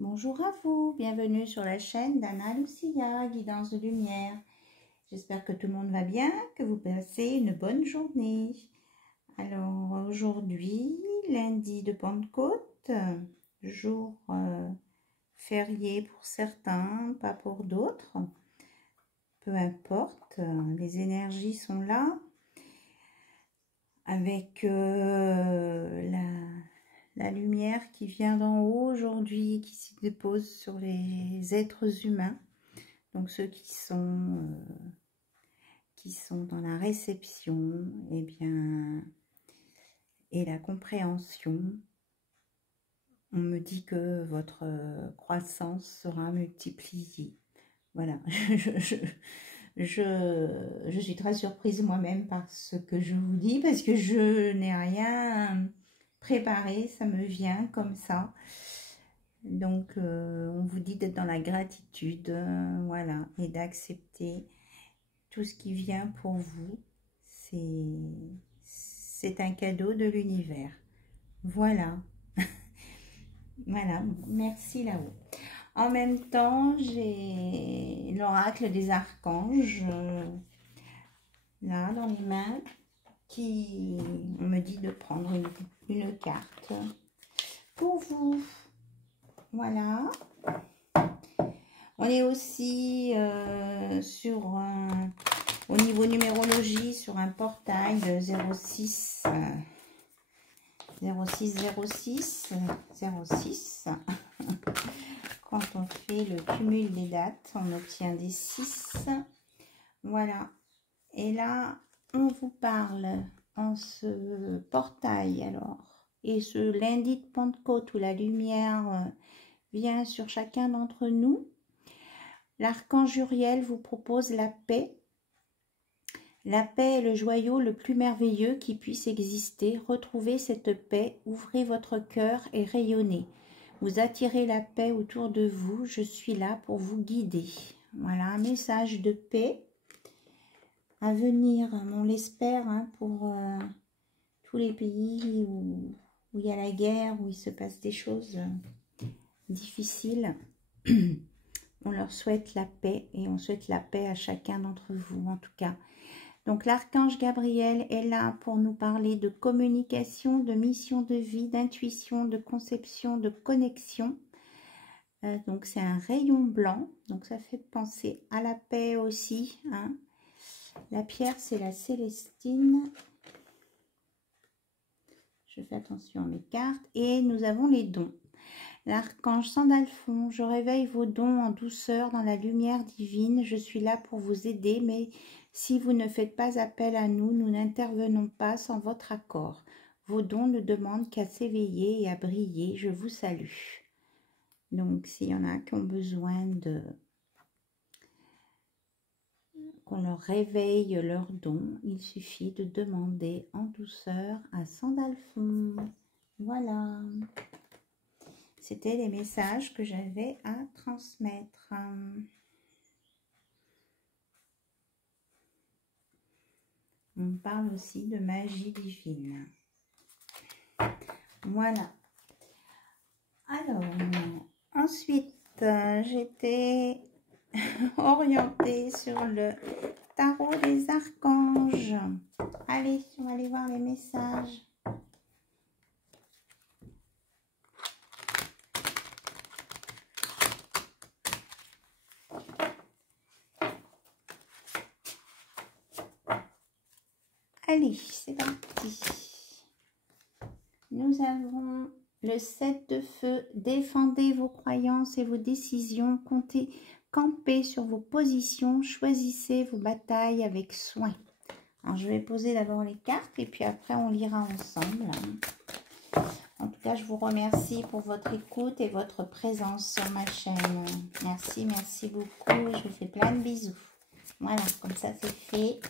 Bonjour à vous, bienvenue sur la chaîne d'Anna Lucia, Guidance de Lumière. J'espère que tout le monde va bien, que vous passez une bonne journée. Alors aujourd'hui, lundi de Pentecôte, jour férié pour certains, pas pour d'autres. Peu importe, les énergies sont là. Avec la lumière qui vient d'en haut aujourd'hui, qui se dépose sur les êtres humains, donc ceux qui sont dans la réception, et la compréhension. On me dit que votre croissance sera multipliée. Voilà, je suis très surprise moi-même par ce que je vous dis, parce que je n'ai rien préparé, ça me vient comme ça. Donc, on vous dit d'être dans la gratitude, voilà, et d'accepter tout ce qui vient pour vous. C'est un cadeau de l'univers. Voilà. Voilà, merci là-haut. En même temps, j'ai l'oracle des archanges là dans les mains, qui on me dit de prendre une carte pour vous. Voilà. On est aussi au niveau numérologie sur un portail de 06 Quand on fait le cumul des dates, on obtient des 6. Voilà. Et là, on vous parle en ce portail alors. Et ce lundi de Pentecôte où la lumière vient sur chacun d'entre nous. L'archange Uriel vous propose la paix. La paix est le joyau le plus merveilleux qui puisse exister. Retrouvez cette paix, ouvrez votre cœur et rayonnez. Vous attirez la paix autour de vous. Je suis là pour vous guider. Voilà, un message de paix à venir, on l'espère, hein, pour tous les pays où il y a la guerre, où il se passe des choses difficiles. On leur souhaite la paix et on souhaite la paix à chacun d'entre vous en tout cas. Donc l'archange Gabriel est là pour nous parler de communication, de mission de vie, d'intuition, de conception, de connexion. Donc c'est un rayon blanc, donc ça fait penser à la paix aussi, hein. La pierre c'est la célestine. Je fais attention à mes cartes. Et nous avons les dons. L'archange Sandalphon, je réveille vos dons en douceur dans la lumière divine. Je suis là pour vous aider, mais si vous ne faites pas appel à nous, nous n'intervenons pas sans votre accord. Vos dons ne demandent qu'à s'éveiller et à briller. Je vous salue. Donc, s'il y en a qui ont besoin qu'on leur réveille leurs dons, il suffit de demander en douceur à Sandalphon. Voilà. C'était les messages que j'avais à transmettre. On parle aussi de magie divine. Voilà. Alors, ensuite, j'étais orientée sur le tarot des archanges. Allez, on va aller voir les messages. Allez, c'est parti. Nous avons le 7 de feu. Défendez vos croyances et vos décisions. Campez sur vos positions. Choisissez vos batailles avec soin. Alors, je vais poser d'abord les cartes et puis après, on lira ensemble. En tout cas, je vous remercie pour votre écoute et votre présence sur ma chaîne. Merci, merci beaucoup. Je vous fais plein de bisous. Voilà, comme ça, c'est fait.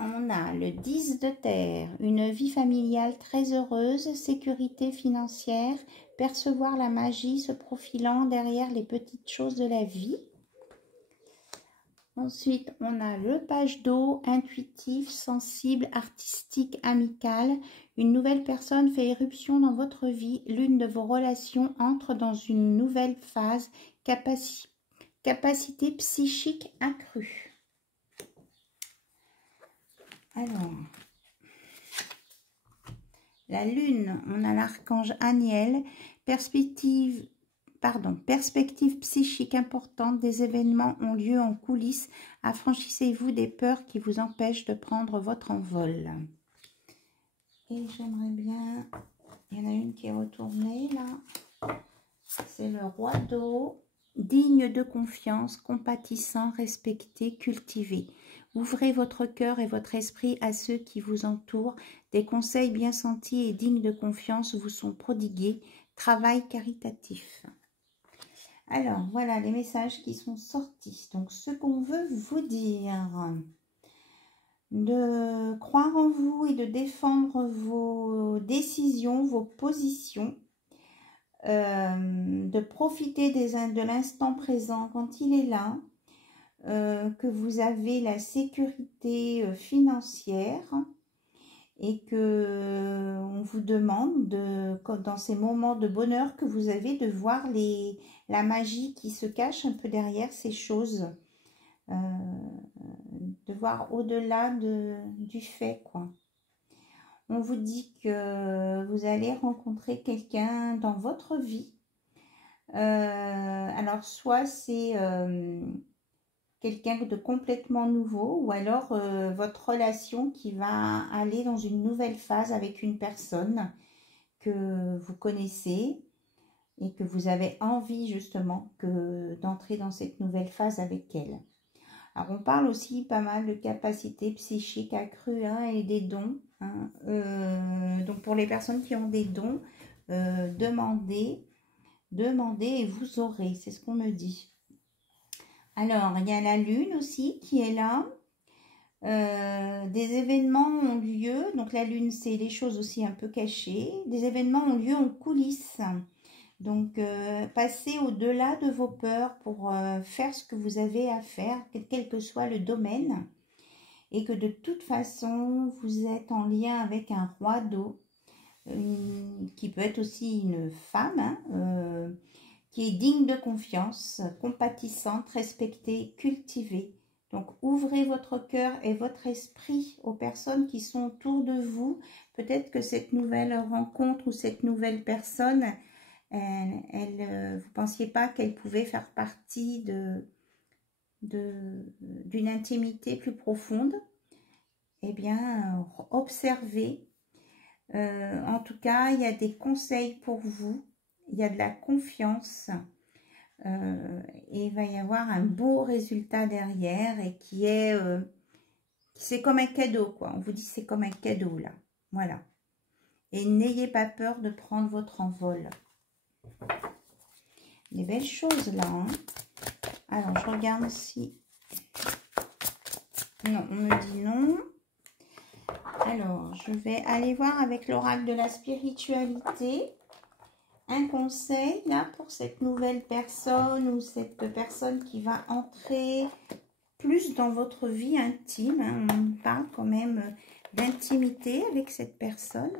On a le 10 de terre, une vie familiale très heureuse, sécurité financière, percevoir la magie se profilant derrière les petites choses de la vie. Ensuite, on a le page d'eau, intuitif, sensible, artistique, amical. Une nouvelle personne fait éruption dans votre vie. L'une de vos relations entre dans une nouvelle phase. Capacité psychique accrue. Alors, la lune, on a l'archange Aniel. Perspective psychique importante, des événements ont lieu en coulisses. Affranchissez-vous des peurs qui vous empêchent de prendre votre envol. Et j'aimerais bien, il y en a une qui est retournée là, c'est le roi d'eau, digne de confiance, compatissant, respecté, cultivé. Ouvrez votre cœur et votre esprit à ceux qui vous entourent. Des conseils bien sentis et dignes de confiance vous sont prodigués. Travail caritatif. Alors, voilà les messages qui sont sortis. Donc, ce qu'on veut vous dire, de croire en vous et de défendre vos décisions, vos positions, de profiter de l'instant présent quand il est là, que vous avez la sécurité financière et que on vous demande dans ces moments de bonheur que vous avez de voir la magie qui se cache un peu derrière ces choses, de voir au-delà du fait, quoi. On vous dit que vous allez rencontrer quelqu'un dans votre vie. Alors, soit c'est quelqu'un de complètement nouveau, ou alors votre relation qui va aller dans une nouvelle phase avec une personne que vous connaissez et que vous avez envie justement d'entrer dans cette nouvelle phase avec elle. Alors on parle aussi pas mal de capacités psychiques accrues hein, et des dons. Hein. Donc pour les personnes qui ont des dons, demandez et vous aurez, c'est ce qu'on me dit. Alors, il y a la lune aussi qui est là. Des événements ont lieu. Donc, la lune, c'est les choses aussi un peu cachées. Des événements ont lieu en coulisses. Donc, passez au-delà de vos peurs pour faire ce que vous avez à faire, quel que soit le domaine. Et que de toute façon, vous êtes en lien avec un roi d'eau, qui peut être aussi une femme, hein, qui est digne de confiance, compatissante, respectée, cultivée. Donc, ouvrez votre cœur et votre esprit aux personnes qui sont autour de vous. Peut-être que cette nouvelle rencontre ou cette nouvelle personne, vous ne pensiez pas qu'elle pouvait faire partie d'une intimité plus profonde. Eh bien, observez. En tout cas, il y a des conseils pour vous. Il y a de la confiance et il va y avoir un beau résultat derrière et c'est comme un cadeau quoi. On vous dit c'est comme un cadeau là, voilà. Et n'ayez pas peur de prendre votre envol. Des belles choses là. Hein. Alors je regarde si. Non, on me dit non. Alors je vais aller voir avec l'oracle de la spiritualité. Un conseil là pour cette nouvelle personne ou cette personne qui va entrer plus dans votre vie intime. Hein. On parle quand même d'intimité avec cette personne.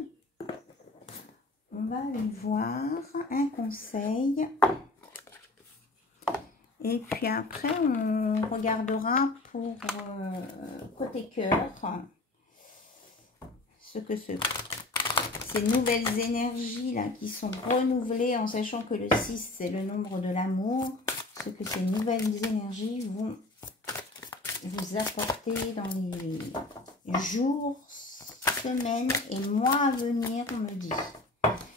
On va aller voir un conseil. Et puis après, on regardera pour côté cœur ce que ces nouvelles énergies là qui sont renouvelées en sachant que le 6 c'est le nombre de l'amour, ce que ces nouvelles énergies vont vous apporter dans les jours, semaines et mois à venir, on me dit.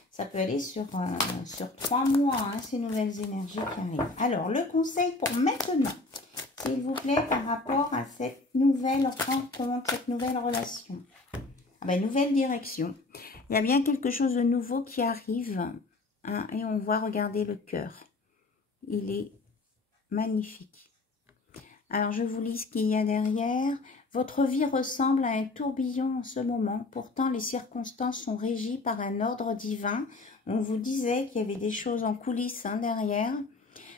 Ça peut aller sur 3 mois, hein, ces nouvelles énergies qui arrivent. Alors, le conseil pour maintenant, s'il vous plaît, par rapport à cette nouvelle rencontre, cette nouvelle relation. Ah ben, nouvelle direction. Il y a bien quelque chose de nouveau qui arrive. Hein, et on voit, regarder le cœur. Il est magnifique. Alors, je vous lis ce qu'il y a derrière. Votre vie ressemble à un tourbillon en ce moment. Pourtant, les circonstances sont régies par un ordre divin. On vous disait qu'il y avait des choses en coulisses hein, derrière.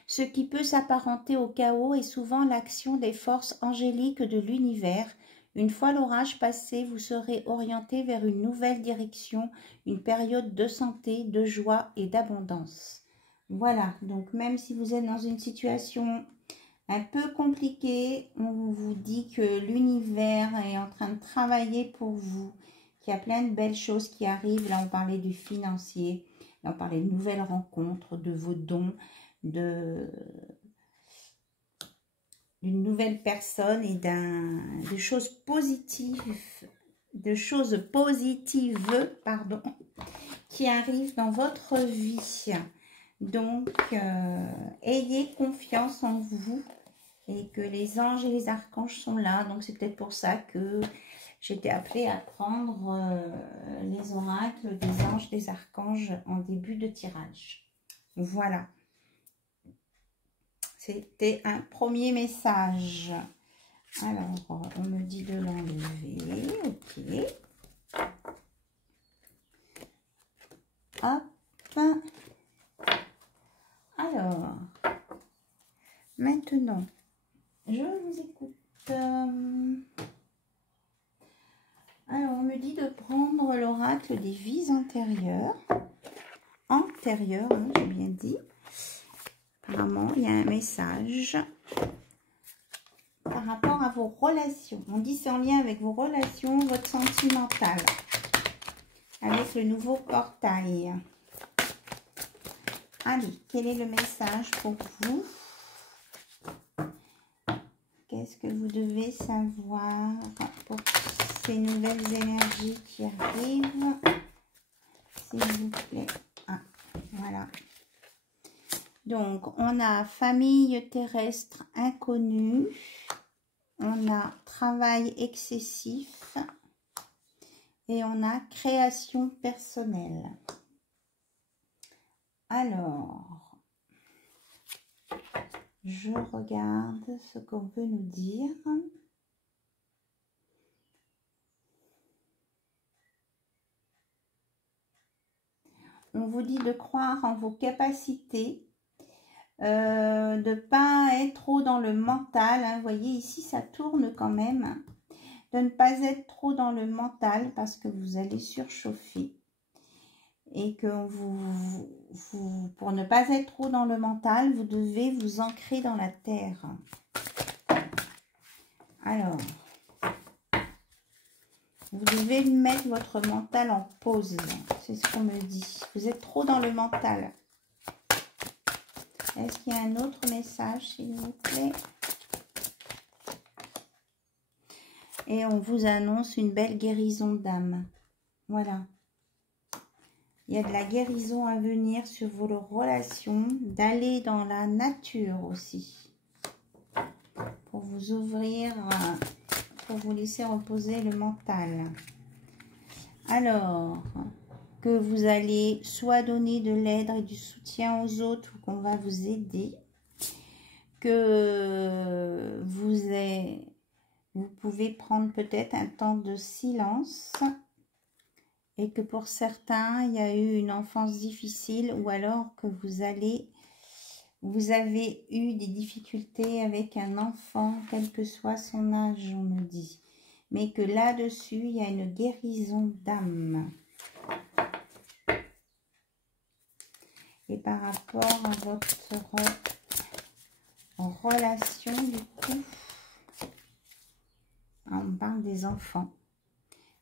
Ce qui peut s'apparenter au chaos est souvent l'action des forces angéliques de l'univers. Une fois l'orage passé, vous serez orienté vers une nouvelle direction, une période de santé, de joie et d'abondance. Voilà, donc même si vous êtes dans une situation un peu compliquée, on vous dit que l'univers est en train de travailler pour vous, qu'il y a plein de belles choses qui arrivent. Là, on parlait du financier, là, on parlait de nouvelles rencontres, de vos dons, d'une nouvelle personne et de choses positives, pardon, qui arrivent dans votre vie. Donc, ayez confiance en vous et que les anges et les archanges sont là. Donc, c'est peut-être pour ça que j'étais appelée à prendre les oracles des anges, des archanges en début de tirage. Voilà. C'était un premier message. Alors, on me dit de l'enlever. Ok. Hop. Alors, maintenant, je vous écoute. Alors, on me dit de prendre l'oracle des vies antérieures. Antérieures, hein, j'ai bien dit. Apparemment, il y a un message par rapport à vos relations. On dit c'est en lien avec vos relations, votre sentimental. Avec le nouveau portail. Allez, quel est le message pour vous? Qu'est-ce que vous devez savoir pour ces nouvelles énergies qui arrivent? S'il vous plaît. Ah, voilà. Donc, on a famille terrestre inconnue. On a travail excessif. Et on a création personnelle. Alors, je regarde ce qu'on veut nous dire. On vous dit de croire en vos capacités, de ne pas être trop dans le mental. Hein. Vous voyez, ici, ça tourne quand même. De ne pas être trop dans le mental parce que vous allez surchauffer. Et que pour ne pas être trop dans le mental, vous devez vous ancrer dans la terre. Alors, vous devez mettre votre mental en pause. C'est ce qu'on me dit. Vous êtes trop dans le mental. Est-ce qu'il y a un autre message, s'il vous plaît? Et on vous annonce une belle guérison d'âme. Voilà. Il y a de la guérison à venir sur vos relations, d'aller dans la nature aussi. Pour vous ouvrir, pour vous laisser reposer le mental. Alors, que vous allez soit donner de l'aide et du soutien aux autres, ou qu'on va vous aider. Que vous pouvez prendre peut-être un temps de silence. Et que pour certains, il y a eu une enfance difficile ou alors que vous avez eu des difficultés avec un enfant, quel que soit son âge, on me dit. Mais que là-dessus, il y a une guérison d'âme. Et par rapport à votre relation, du coup, on parle des enfants.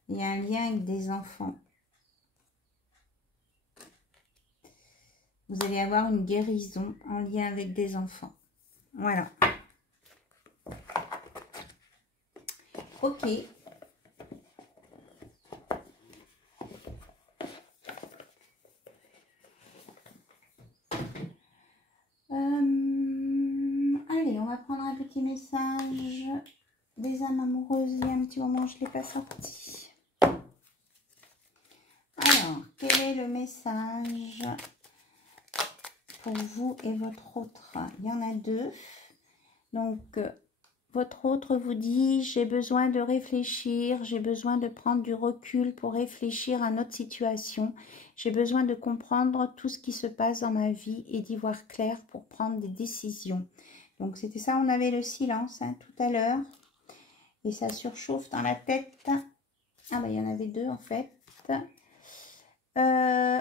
Il y a un lien avec des enfants. Vous allez avoir une guérison en lien avec des enfants. Voilà. Ok. Allez, on va prendre un petit message des âmes amoureuses. Il y a un petit moment, je ne l'ai pas sorti. Alors, quel est le message pour vous et votre autre? Il y en a deux. Donc, Votre autre vous dit, j'ai besoin de réfléchir, j'ai besoin de prendre du recul pour réfléchir à notre situation. J'ai besoin de comprendre tout ce qui se passe dans ma vie et d'y voir clair pour prendre des décisions. Donc c'était ça, on avait le silence hein, tout à l'heure. Et ça surchauffe dans la tête. Ah ben il y en avait deux en fait.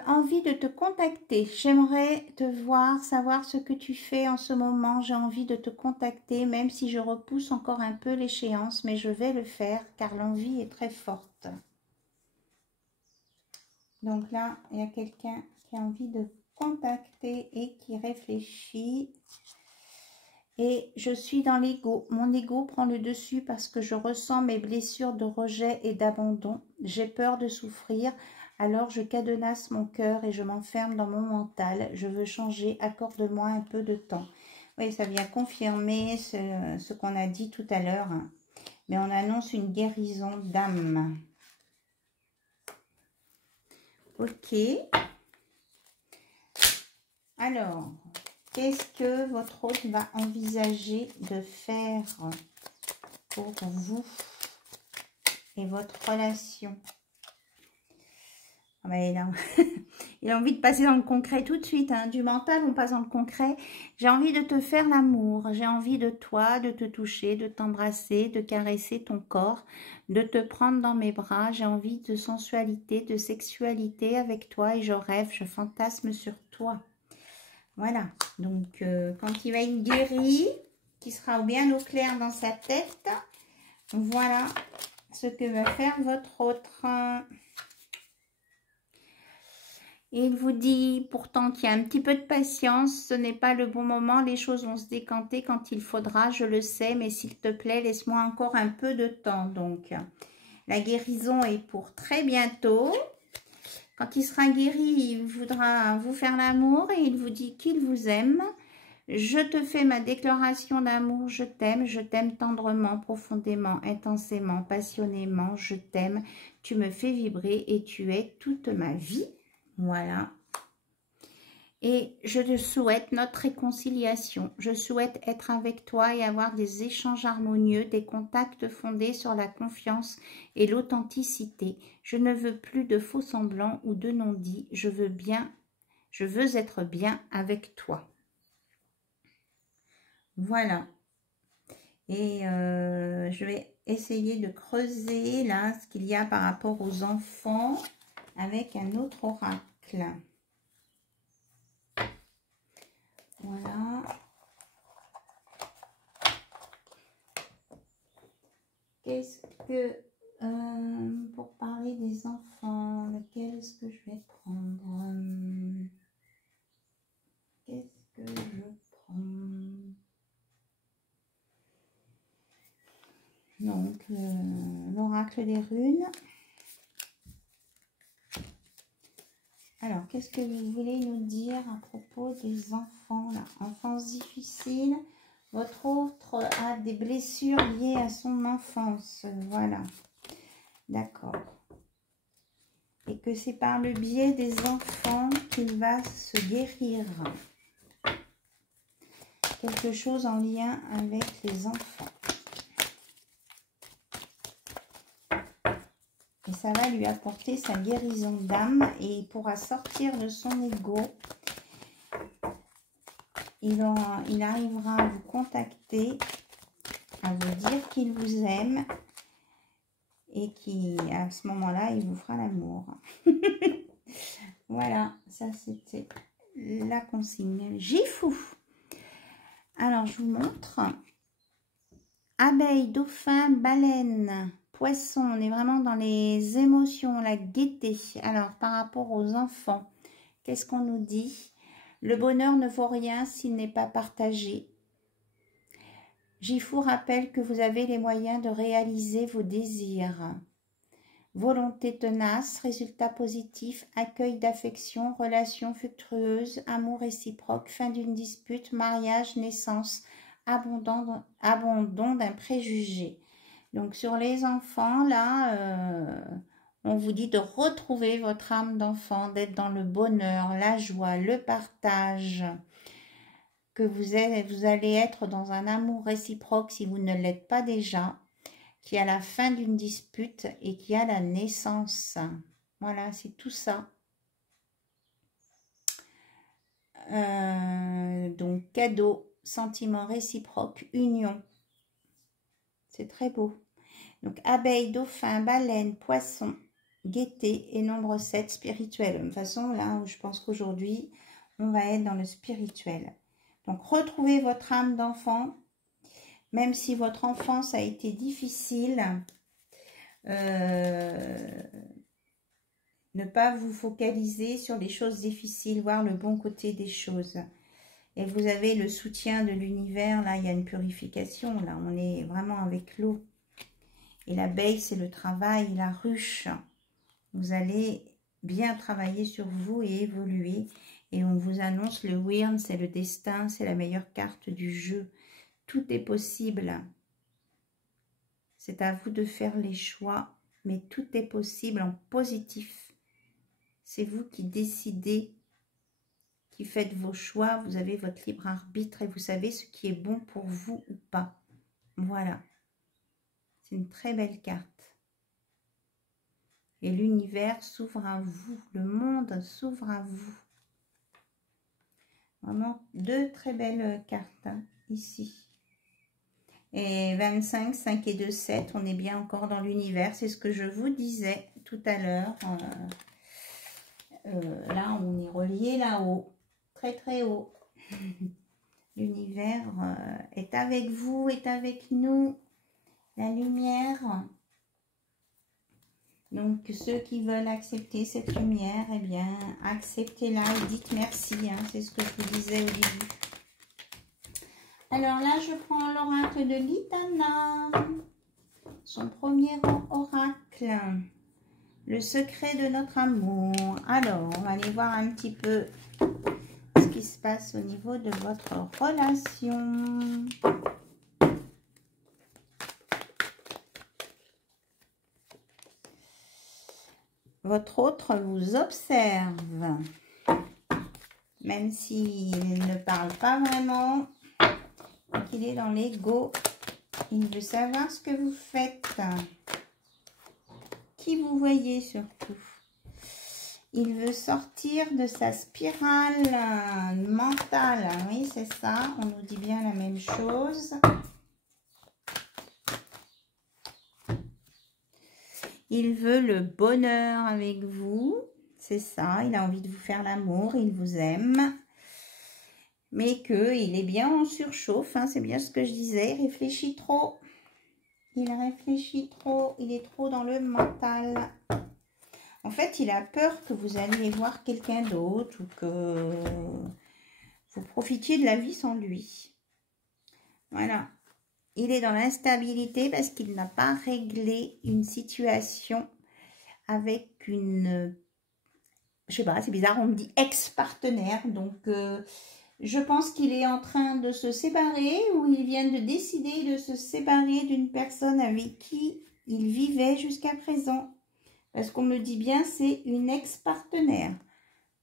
Envie de te contacter. J'aimerais te voir, savoir ce que tu fais en ce moment. J'ai envie de te contacter, même si je repousse encore un peu l'échéance, mais je vais le faire car l'envie est très forte. Donc là, il y a quelqu'un qui a envie de contacter et qui réfléchit. Et je suis dans l'ego. Mon ego prend le dessus parce que je ressens mes blessures de rejet et d'abandon. J'ai peur de souffrir. Alors je cadenasse mon cœur et je m'enferme dans mon mental. Je veux changer, accorde-moi un peu de temps. Oui, ça vient confirmer ce qu'on a dit tout à l'heure. Mais on annonce une guérison d'âme. Ok. Alors, qu'est-ce que votre hôte va envisager de faire pour vous et votre relation? Ah ben, il a envie de passer dans le concret tout de suite. Hein. Du mental, on passe dans le concret. J'ai envie de te faire l'amour. J'ai envie de toi, de te toucher, de t'embrasser, de caresser ton corps, de te prendre dans mes bras. J'ai envie de sensualité, de sexualité avec toi et je rêve, je fantasme sur toi. Voilà. Donc, quand il va être guéri, qui sera bien au clair dans sa tête, voilà ce que va faire votre autre. Et il vous dit pourtant qu'il y a un petit peu de patience, ce n'est pas le bon moment, les choses vont se décanter quand il faudra, je le sais, mais s'il te plaît, laisse-moi encore un peu de temps. Donc, la guérison est pour très bientôt. Quand il sera guéri, il voudra vous faire l'amour et il vous dit qu'il vous aime. Je te fais ma déclaration d'amour, je t'aime tendrement, profondément, intensément, passionnément, je t'aime. Tu me fais vibrer et tu es toute ma vie. Voilà. Et je te souhaite notre réconciliation. Je souhaite être avec toi et avoir des échanges harmonieux, des contacts fondés sur la confiance et l'authenticité. Je ne veux plus de faux semblants ou de non-dits. Je veux être bien avec toi. Voilà. Et je vais essayer de creuser là ce qu'il y a par rapport aux enfants avec un autre oracle. Voilà. Qu'est-ce que, pour parler des enfants, lequel est-ce que je vais prendre? Qu'est-ce que je prends? Donc, l'oracle des runes. Alors, qu'est-ce que vous voulez nous dire à propos des enfants là? Enfance difficile. Votre autre a des blessures liées à son enfance. Voilà. D'accord. Et que c'est par le biais des enfants qu'il va se guérir. Quelque chose en lien avec les enfants. Et ça va lui apporter sa guérison d'âme et il pourra sortir de son ego. Il arrivera à vous contacter, à vous dire qu'il vous aime et qu'à ce moment-là, il vous fera l'amour. Voilà, ça c'était la consigne. Gifou. Alors, je vous montre. Abeille, dauphin, baleine, poisson. On est vraiment dans les émotions, la gaieté. Alors, par rapport aux enfants, qu'est-ce qu'on nous dit? Le bonheur ne vaut rien s'il n'est pas partagé. Gifou rappelle que vous avez les moyens de réaliser vos désirs. Volonté tenace, résultats positifs, accueil d'affection, relations fructueuses, amour réciproque, fin d'une dispute, mariage, naissance, abandon d'un préjugé. Donc sur les enfants, là, on vous dit de retrouver votre âme d'enfant, d'être dans le bonheur, la joie, le partage. que vous allez être dans un amour réciproque si vous ne l'êtes pas déjà, qui a la fin d'une dispute et qui a la naissance. Voilà, c'est tout ça. Donc, cadeau, sentiment réciproque, union. C'est très beau. Donc, abeille, dauphin, baleine, poisson, gaieté et nombre 7, spirituel. De toute façon, là, je pense qu'aujourd'hui, on va être dans le spirituel. Donc, retrouvez votre âme d'enfant. Même si votre enfance a été difficile, ne pas vous focaliser sur les choses difficiles, voir le bon côté des choses. Et vous avez le soutien de l'univers, là, il y a une purification, là, on est vraiment avec l'eau. Et l'abeille, c'est le travail, la ruche. Vous allez bien travailler sur vous et évoluer. Et on vous annonce le Wyrn, c'est le destin, c'est la meilleure carte du jeu. Tout est possible. C'est à vous de faire les choix, mais tout est possible en positif. C'est vous qui décidez, qui faites vos choix, vous avez votre libre arbitre et vous savez ce qui est bon pour vous ou pas. Voilà. C'est une très belle carte. Et l'univers s'ouvre à vous, le monde s'ouvre à vous. Vraiment, deux très belles cartes hein, ici. Et 25, 5 et 2, 7, on est bien encore dans l'univers. C'est ce que je vous disais tout à l'heure. Là, on est relié là-haut, très très haut. L'univers est avec vous, est avec nous. La lumière. Donc, ceux qui veulent accepter cette lumière, eh bien, acceptez-la et dites merci. Hein, c'est ce que je vous disais au début. Alors là, je prends l'oracle de Litana. Son premier oracle. Le secret de notre amour. Alors, on va aller voir un petit peu ce qui se passe au niveau de votre relation. Votre autre vous observe. Même s'il ne parle pas vraiment, qu'il est dans l'ego, il veut savoir ce que vous faites. Qui vous voyez surtout. Il veut sortir de sa spirale mentale. Oui, c'est ça. On nous dit bien la même chose. Il veut le bonheur avec vous. C'est ça. Il a envie de vous faire l'amour. Il vous aime. Mais qu'il est bien en surchauffe. Hein, c'est bien ce que je disais. Il réfléchit trop. Il réfléchit trop. Il est trop dans le mental. En fait, il a peur que vous alliez voir quelqu'un d'autre ou que vous profitiez de la vie sans lui. Voilà. Il est dans l'instabilité parce qu'il n'a pas réglé une situation avec une... Je sais pas, c'est bizarre, on me dit ex-partenaire. Donc, je pense qu'il est en train de se séparer ou il vient de décider de se séparer d'une personne avec qui il vivait jusqu'à présent. Parce qu'on me dit bien, c'est une ex-partenaire.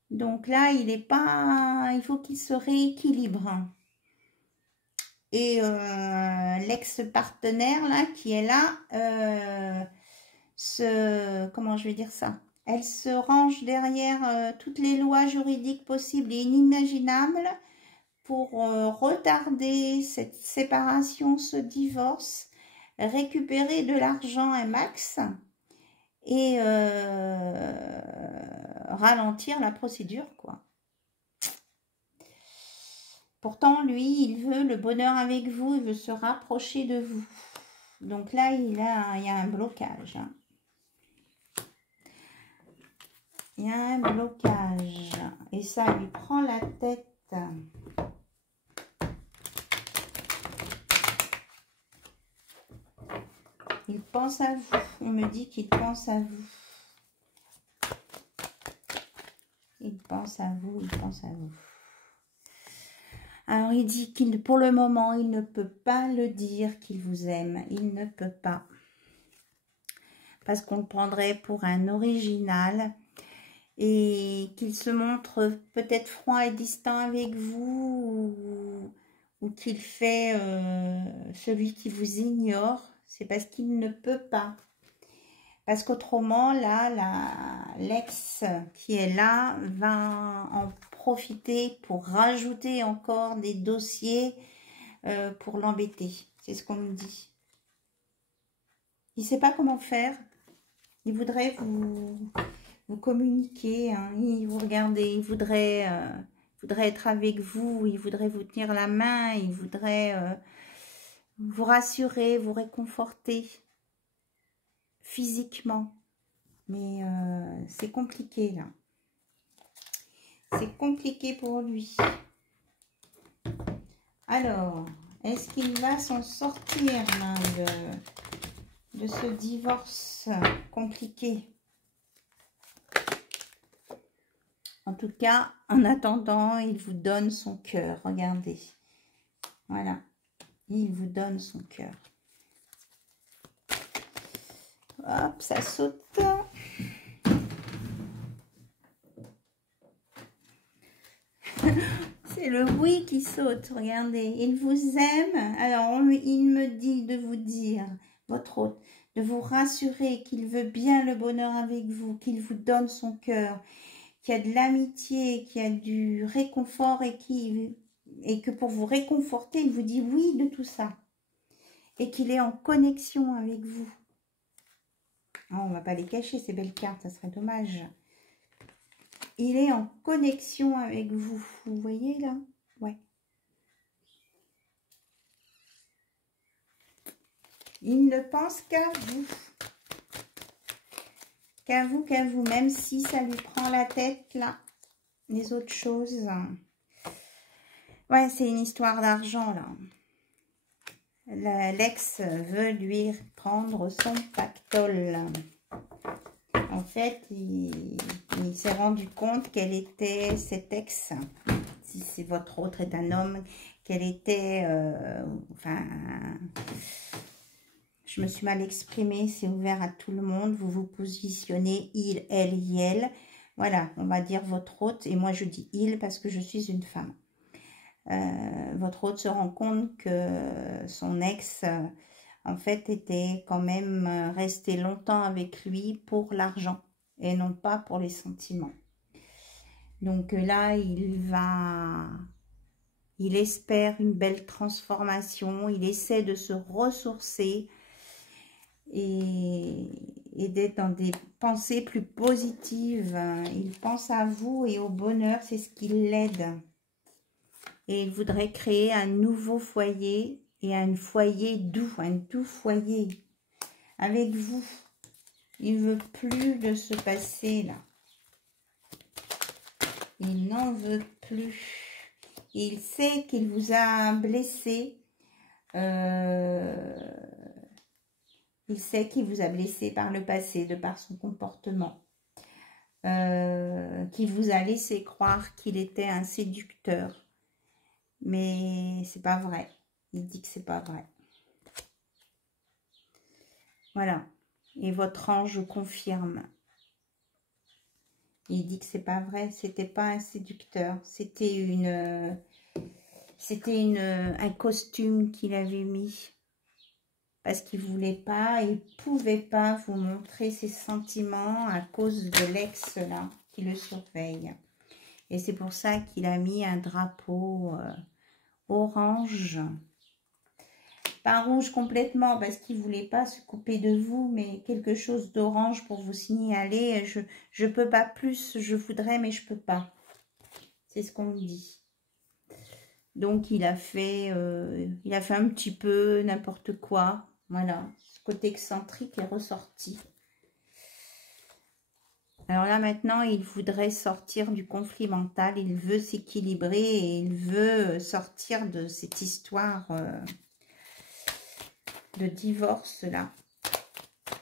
Donc là, il n'est pas... Il faut qu'il se rééquilibre. Et l'ex-partenaire, là, qui est là, comment je vais dire ça? Elle se range derrière toutes les lois juridiques possibles et inimaginables pour retarder cette séparation, ce divorce, récupérer de l'argent un max et ralentir la procédure, quoi. Pourtant, lui, il veut le bonheur avec vous, il veut se rapprocher de vous. Donc là, il y a un blocage. Hein. Il y a un blocage. Et ça lui prend la tête. Il pense à vous. On me dit qu'il pense à vous. Il pense à vous, il pense à vous. Alors, il dit qu'il, pour le moment, il ne peut pas le dire qu'il vous aime. Il ne peut pas. Parce qu'on le prendrait pour un original. et qu'il se montre peut-être froid et distant avec vous, ou qu'il fait celui qui vous ignore, c'est parce qu'il ne peut pas. Parce qu'autrement, là, l'ex qui est là va en profiter pour rajouter encore des dossiers pour l'embêter. C'est ce qu'on me dit. Il ne sait pas comment faire. Il voudrait vous communiquer, hein. Il vous regarder, il voudrait être avec vous, il voudrait vous tenir la main, il voudrait vous rassurer, vous réconforter physiquement. Mais c'est compliqué là. C'est compliqué pour lui. Alors, est-ce qu'il va s'en sortir là, de ce divorce compliqué? En tout cas, en attendant, il vous donne son cœur. Regardez. Voilà. Il vous donne son cœur. Hop, ça saute. C'est le oui qui saute. Regardez. Il vous aime. Alors, il me dit de vous dire, votre hôte, de vous rassurer qu'il veut bien le bonheur avec vous, qu'il vous donne son cœur, qu'il y a de l'amitié, qu'il y a du réconfort et que pour vous réconforter, il vous dit oui de tout ça. Et qu'il est en connexion avec vous. Oh, on ne va pas les cacher, ces belles cartes, ça serait dommage. Il est en connexion avec vous. Vous voyez là? Ouais. Il ne pense qu'à vous. Qu'à vous, même si ça lui prend la tête là. Les autres choses. Ouais, c'est une histoire d'argent là. L'ex veut lui prendre son pactole. En fait, il s'est rendu compte qu'elle était cet ex, si c'est votre autre est un homme, qu'elle était, enfin, je me suis mal exprimée, c'est ouvert à tout le monde, vous vous positionnez, il, elle, elle, voilà, on va dire votre hôte, et moi je dis il parce que je suis une femme. Votre hôte se rend compte que son ex, en fait, était quand même resté longtemps avec lui pour l'argent et non pas pour les sentiments. Donc là, il espère une belle transformation, il essaie de se ressourcer et d'être dans des pensées plus positives. Il pense à vous et au bonheur, c'est ce qui l'aide. Et il voudrait créer un nouveau foyer et un foyer doux, un doux foyer avec vous. Il ne veut plus de ce passé là. Il n'en veut plus. Il sait qu'il vous a blessé. Il sait qu'il vous a blessé par le passé, de par son comportement. Qu'il vous a laissé croire qu'il était un séducteur. Mais c'est pas vrai. Il dit que c'est pas vrai. Voilà. Et votre ange confirme. Il dit que c'est pas vrai. C'était pas un séducteur. C'était un costume qu'il avait mis. Parce qu'il voulait pas, il pouvait pas vous montrer ses sentiments à cause de l'ex là qui le surveille. Et c'est pour ça qu'il a mis un drapeau orange. Pas rouge complètement parce qu'il voulait pas se couper de vous, mais quelque chose d'orange pour vous signaler. Je peux pas plus, je voudrais mais je peux pas. C'est ce qu'on me dit. Donc il a fait un petit peu n'importe quoi. Voilà, ce côté excentrique est ressorti. Alors là maintenant, il voudrait sortir du conflit mental, il veut s'équilibrer et il veut sortir de cette histoire de divorce là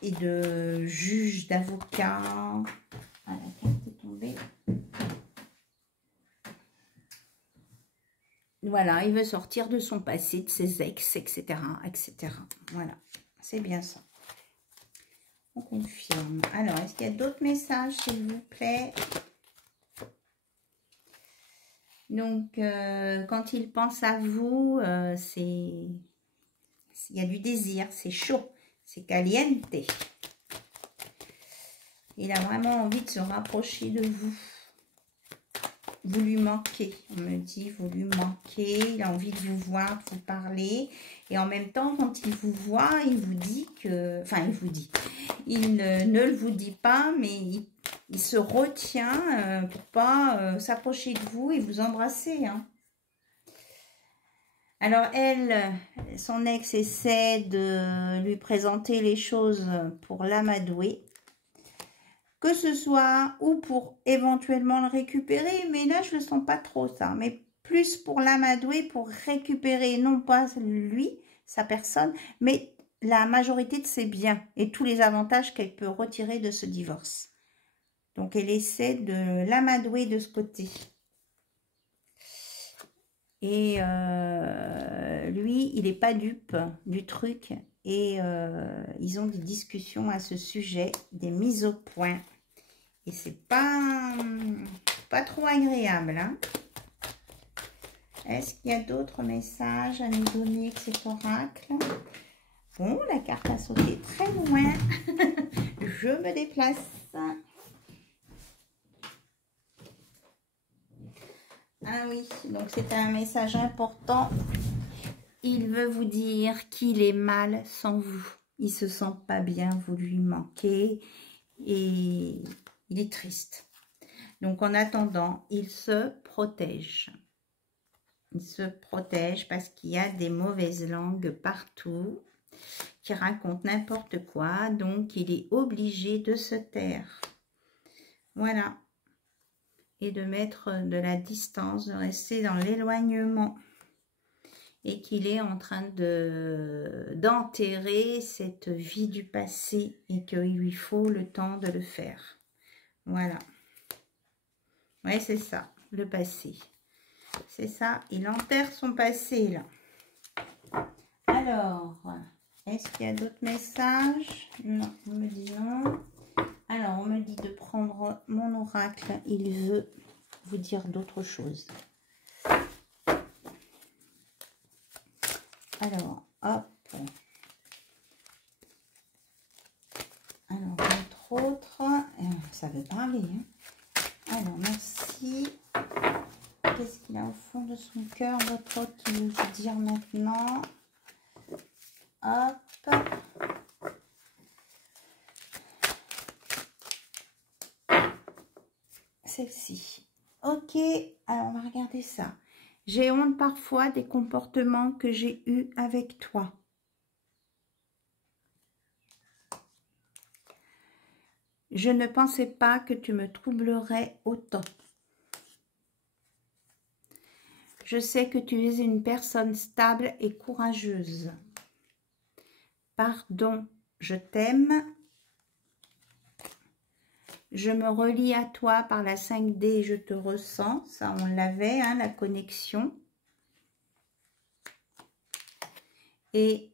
et de juge, d'avocat. Ah, la carte est tombée. Voilà, il veut sortir de son passé, de ses ex, etc., etc. Voilà, c'est bien ça. On confirme. Alors, est-ce qu'il y a d'autres messages, s'il vous plaît? Donc, quand il pense à vous, il y a du désir, c'est chaud, c'est caliente. Il a vraiment envie de se rapprocher de vous. Vous lui manquez, on me dit, vous lui manquez, il a envie de vous voir, de vous parler. Et en même temps, quand il vous voit, il vous dit que... Enfin, il vous dit. Il ne le vous dit pas, mais il se retient pour pas s'approcher de vous et vous embrasser. Hein. Alors, elle, son ex essaie de lui présenter les choses pour l'amadouer. Que ce soit ou pour éventuellement le récupérer, mais là je ne le sens pas trop ça, mais plus pour l'amadouer, pour récupérer non pas lui, sa personne, mais la majorité de ses biens et tous les avantages qu'elle peut retirer de ce divorce. Donc elle essaie de l'amadouer de ce côté. Et lui, il n'est pas dupe du truc et ils ont des discussions à ce sujet, des mises au point. Et c'est pas trop agréable. Hein. Est-ce qu'il y a d'autres messages à nous donner que cet oracle? Bon, la carte a sauté très loin. Je me déplace. Ah oui, donc c'est un message important. Il veut vous dire qu'il est mal sans vous. Il se sent pas bien, vous lui manquez. Et il est triste. Donc, en attendant, il se protège. Il se protège parce qu'il y a des mauvaises langues partout qui racontent n'importe quoi. Donc, il est obligé de se taire. Voilà. Et de mettre de la distance, de rester dans l'éloignement. Et qu'il est en train d'enterrer cette vie du passé et qu'il lui faut le temps de le faire. Voilà. Oui, c'est ça, le passé. C'est ça, il enterre son passé, là. Alors, est-ce qu'il y a d'autres messages? Non, on me dit non. Alors, on me dit de prendre mon oracle. Il veut vous dire d'autres choses. Alors, hop. Alors, entre autres, ça veut parler, hein. Alors, merci. Qu'est-ce qu'il a au fond de son cœur, votre autre qui veut vous dire maintenant? Hop. Celle-ci. Ok, alors on va regarder ça. J'ai honte parfois des comportements que j'ai eus avec toi. Je ne pensais pas que tu me troublerais autant. Je sais que tu es une personne stable et courageuse. Pardon, je t'aime. Je me relie à toi par la 5D, je te ressens. Ça, on l'avait, hein, la connexion. Et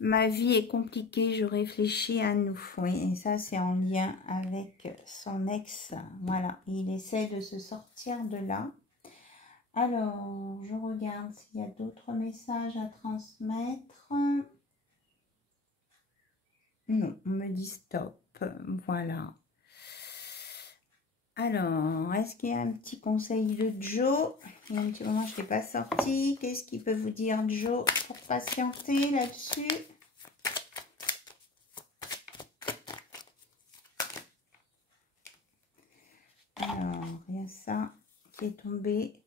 ma vie est compliquée, je réfléchis à nous. Oui, et ça, c'est en lien avec son ex. Voilà, il essaie de se sortir de là. Alors, je regarde s'il y a d'autres messages à transmettre. Non, on me dit stop. Voilà. Alors, est-ce qu'il y a un petit conseil de Joe? Il y a un petit moment, je ne l'ai pas sorti. Qu'est-ce qu'il peut vous dire, Joe, pour patienter là-dessus? Alors, il y a ça qui est tombé.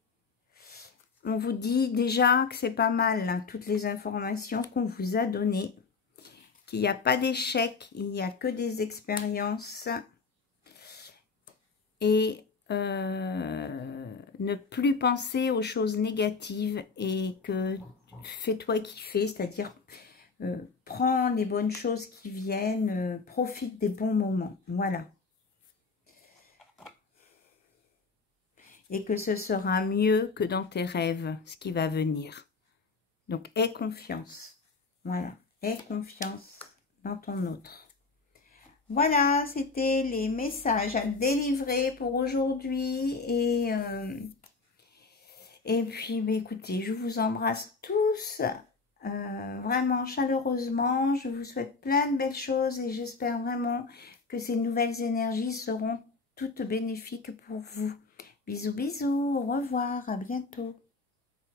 On vous dit déjà que c'est pas mal, hein, toutes les informations qu'on vous a données. Qu'il n'y a pas d'échec, il n'y a que des expériences. Et ne plus penser aux choses négatives et que fais-toi kiffer, c'est-à-dire prends les bonnes choses qui viennent, profite des bons moments, voilà. Et que ce sera mieux que dans tes rêves, ce qui va venir. Donc, aie confiance, voilà, aie confiance dans ton autre. Voilà, c'était les messages à délivrer pour aujourd'hui. Et puis, bah, écoutez, je vous embrasse tous, vraiment chaleureusement. Je vous souhaite plein de belles choses et j'espère vraiment que ces nouvelles énergies seront toutes bénéfiques pour vous. Bisous, bisous, au revoir, à bientôt.